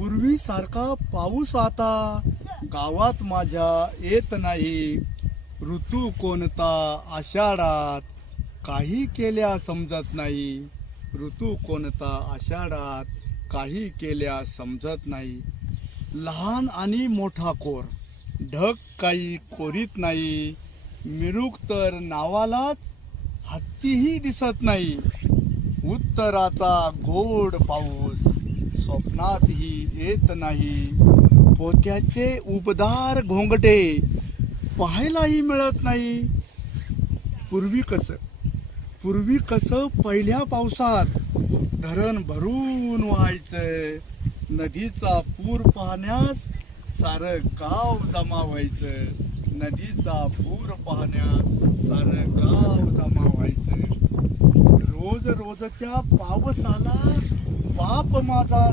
पूर्वी सारखा पाऊस आता गावात माझ्या येत नाही. ऋतू कोणता आषाढात काही केल्या समजत नाही. ऋतू कोणता आषाढात काही केल्या समजत नाही. लहान आणि मोठा कोर ढग काही कोरीत नाही. मिरूक तर नावालाच हत्तीही दिसत नाही. उत्तराचा गोड पाऊस स्वप्नातही येत नाही. पोत्याचे उबदार घोंगटे पाहायलाही मिळत नाही. पूर्वी कसं पहिल्या पावसात धरण भरून व्हायचं. नदीचा पूर पाहण्यास सारं गाव जमा व्हायचं. नदीचा पूर पाहण्यास सारं गाव जमा व्हायचं. रोजच्या पावसाला बाप माझा